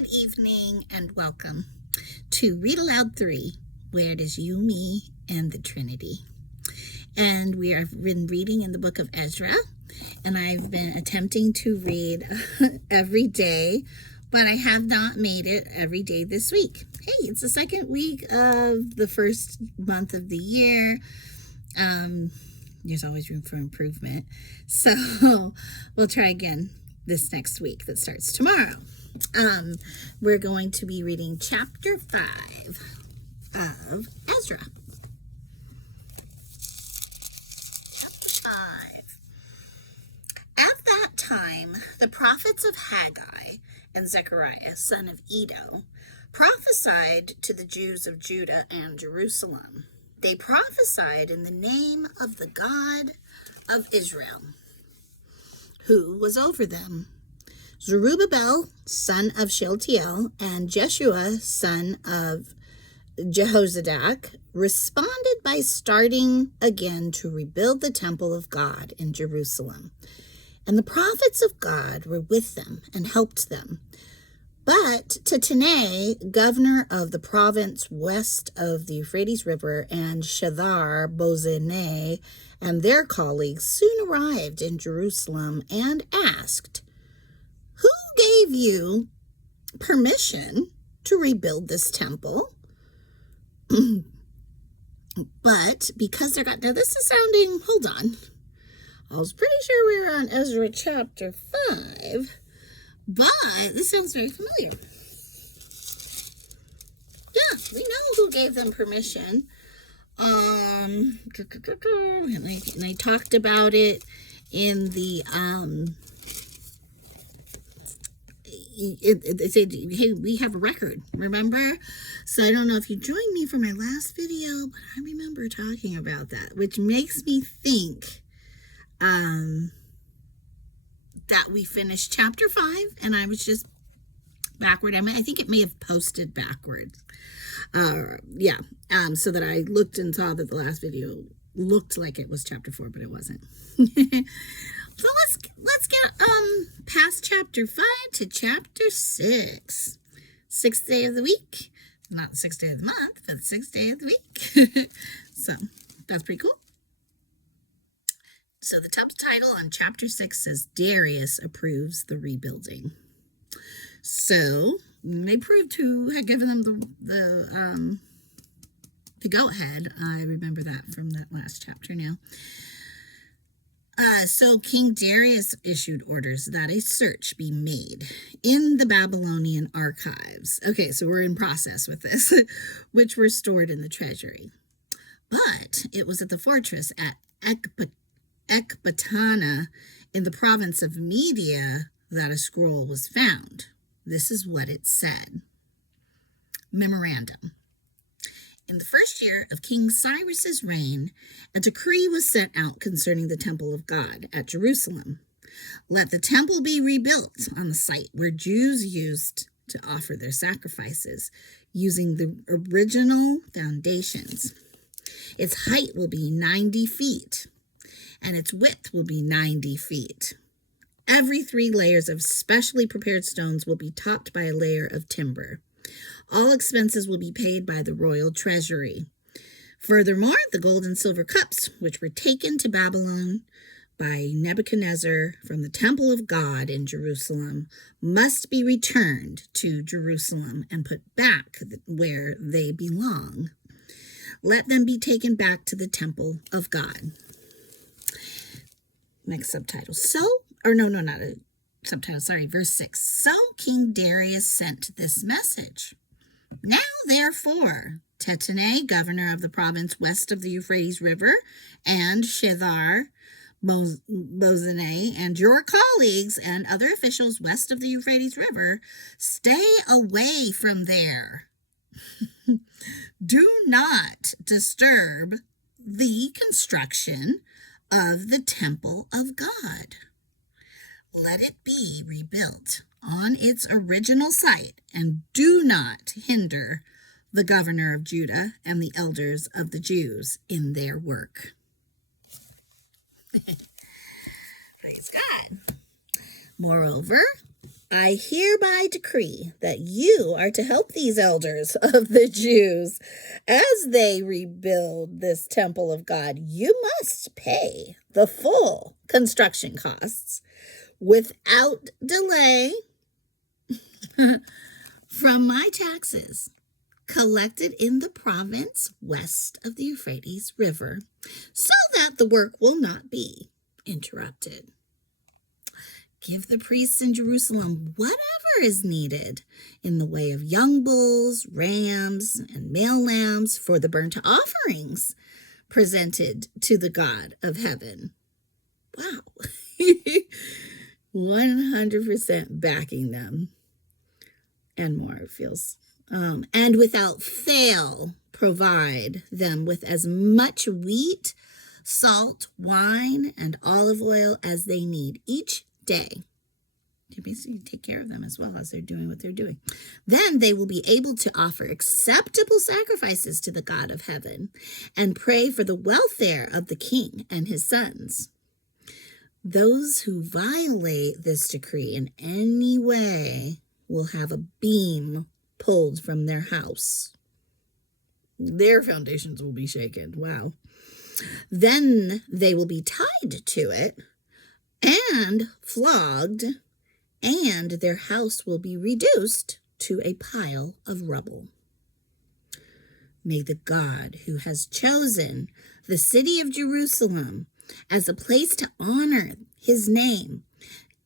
Good evening and welcome to Read Aloud 3, where it is you, me, and the Trinity. And we have been reading in the book of Ezra, and I've been attempting to read every day, but I have not made it every day this week. Hey, it's the second week of the first month of the year. There's always room for improvement. So we'll try again this next week that starts tomorrow. We're going to be reading chapter 5 of Ezra. Chapter 5. At that time, the prophets of Haggai and Zechariah, son of Iddo, prophesied to the Jews of Judah and Jerusalem. They prophesied in the name of the God of Israel, who was over them. Zerubbabel, son of Shealtiel, and Jeshua, son of Jehozadak, responded by starting again to rebuild the temple of God in Jerusalem. And the prophets of God were with them and helped them. But Tatanai, governor of the province west of the Euphrates River, and Shethar Bozenai and their colleagues soon arrived in Jerusalem and asked, "Who gave you permission to rebuild this temple?" But because now this is sounding, hold on. I was pretty sure we were on Ezra chapter 5. But this sounds very familiar. Yeah, we know who gave them permission. And I talked about it in the they said, hey, we have a record, remember? So I don't know if you joined me for my last video, but I remember talking about that, which makes me think that we finished chapter 5, and I was just backward. I think it may have posted backwards. So that I looked and saw that the last video looked like it was chapter 4, but it wasn't. So let's get past chapter 5 to chapter 6. 6th day of the week. Not the 6th day of the month, but the 6th day of the week. So that's pretty cool. So the subtitle on chapter 6 says, Darius approves the rebuilding. So they proved to have given them the go-ahead. I remember that from that last chapter now. So King Darius issued orders that a search be made in the Babylonian archives. Okay, so we're in process with this, which were stored in the treasury. But it was at the fortress at Ecbatana in the province of Media that a scroll was found. This is what it said. Memorandum. In the first year of King Cyrus's reign, a decree was sent out concerning the temple of God at Jerusalem. Let the temple be rebuilt on the site where Jews used to offer their sacrifices, using the original foundations. Its height will be 90 feet, and its width will be 90 feet. Every 3 layers of specially prepared stones will be topped by a layer of timber. All expenses will be paid by the royal treasury. Furthermore, the gold and silver cups, which were taken to Babylon by Nebuchadnezzar from the temple of God in Jerusalem, must be returned to Jerusalem and put back where they belong. Let them be taken back to the temple of God. Next subtitle. Verse 6. So King Darius sent this message. Now, therefore, Tatanai, governor of the province west of the Euphrates River, and Shethar Bozenai, and your colleagues and other officials west of the Euphrates River, stay away from there. Do not disturb the construction of the temple of God. Let it be rebuilt on its original site, and do not hinder the governor of Judah and the elders of the Jews in their work. Praise God. Moreover, I hereby decree that you are to help these elders of the Jews as they rebuild this temple of God. You must pay the full construction costs without delay from my taxes collected in the province west of the Euphrates River, so that the work will not be interrupted. Give the priests in Jerusalem whatever is needed in the way of young bulls, rams, and male lambs for the burnt offerings presented to the God of heaven. Wow. 100% backing them. And more, it feels. And without fail, provide them with as much wheat, salt, wine, and olive oil as they need each day. To basically take care of them as well as they're doing what they're doing. Then they will be able to offer acceptable sacrifices to the God of heaven and pray for the welfare of the king and his sons. Those who violate this decree in any way will have a beam pulled from their house. Their foundations will be shaken. Wow. Then they will be tied to it and flogged, and their house will be reduced to a pile of rubble. May the God who has chosen the city of Jerusalem as a place to honor his name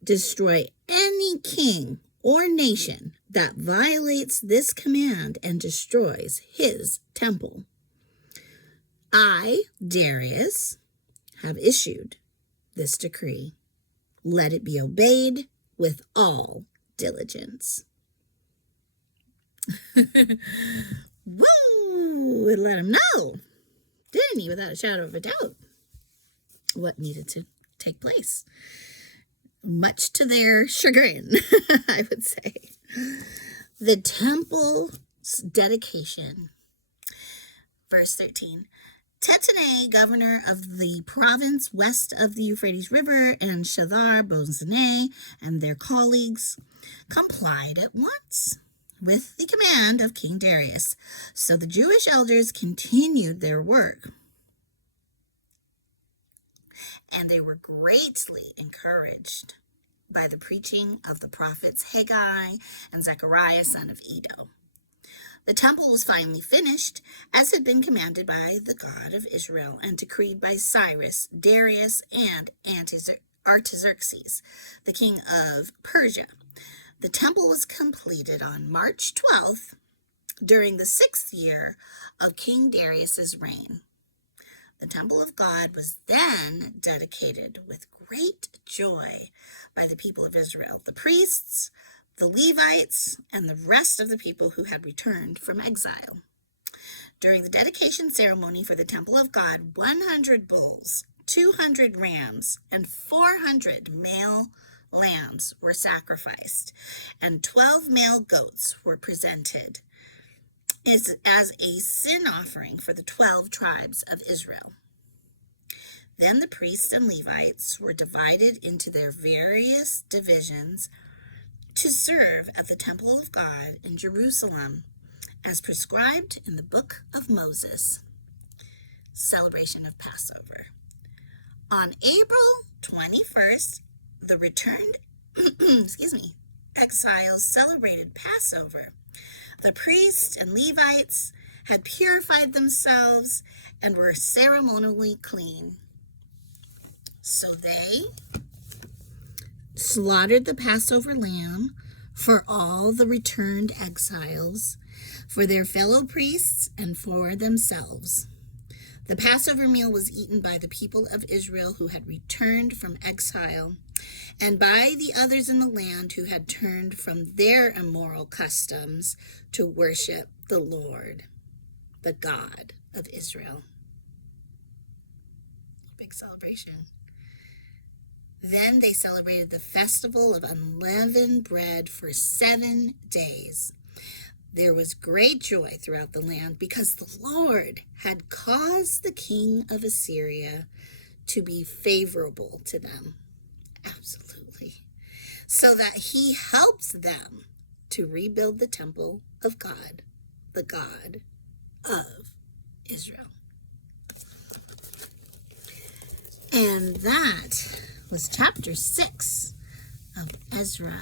destroy any king or nation that violates this command and destroys his temple. I, Darius, have issued this decree. Let it be obeyed with all diligence. Woo! And let him know, didn't he, without a shadow of a doubt, what needed to take place. Much to their chagrin, I would say. The temple's dedication. Verse 13. Tetanai, governor of the province west of the Euphrates River, and Shethar-bozenai and their colleagues complied at once with the command of King Darius. So the Jewish elders continued their work, and they were greatly encouraged by the preaching of the prophets Haggai and Zechariah, son of Iddo. The temple was finally finished, as had been commanded by the God of Israel and decreed by Cyrus, Darius, and Artaxerxes, the king of Persia. The temple was completed on March 12th, during the 6th year of King Darius's reign. The temple of God was then dedicated with great joy by the people of Israel, the priests, the Levites, and the rest of the people who had returned from exile. During the dedication ceremony for the temple of God, 100 bulls, 200 rams, and 400 male lambs were sacrificed, and 12 male goats were presented as a sin offering for the 12 tribes of Israel. Then the priests and Levites were divided into their various divisions to serve at the temple of God in Jerusalem, as prescribed in the book of Moses. Celebration of Passover. On April 21st, the returned exiles celebrated Passover. The priests and Levites had purified themselves and were ceremonially clean. So they slaughtered the Passover lamb for all the returned exiles, for their fellow priests, and for themselves. The Passover meal was eaten by the people of Israel who had returned from exile, and by the others in the land who had turned from their immoral customs to worship the Lord, the God of Israel. Big celebration. Then they celebrated the festival of unleavened bread for 7 days. There was great joy throughout the land because the Lord had caused the king of Assyria to be favorable to them. Absolutely. so that he helps them to rebuild the temple of God, the God of Israel. And that was chapter 6 of Ezra.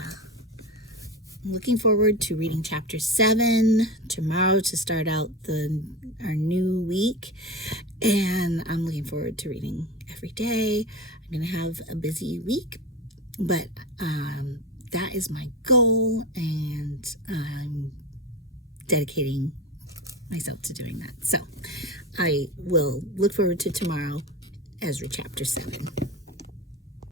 I'm looking forward to reading chapter 7 tomorrow to start out our new week. And I'm looking forward to reading every day. I'm going to have a busy week, but that is my goal, and I'm dedicating myself to doing that. So I will look forward to tomorrow, Ezra chapter 7.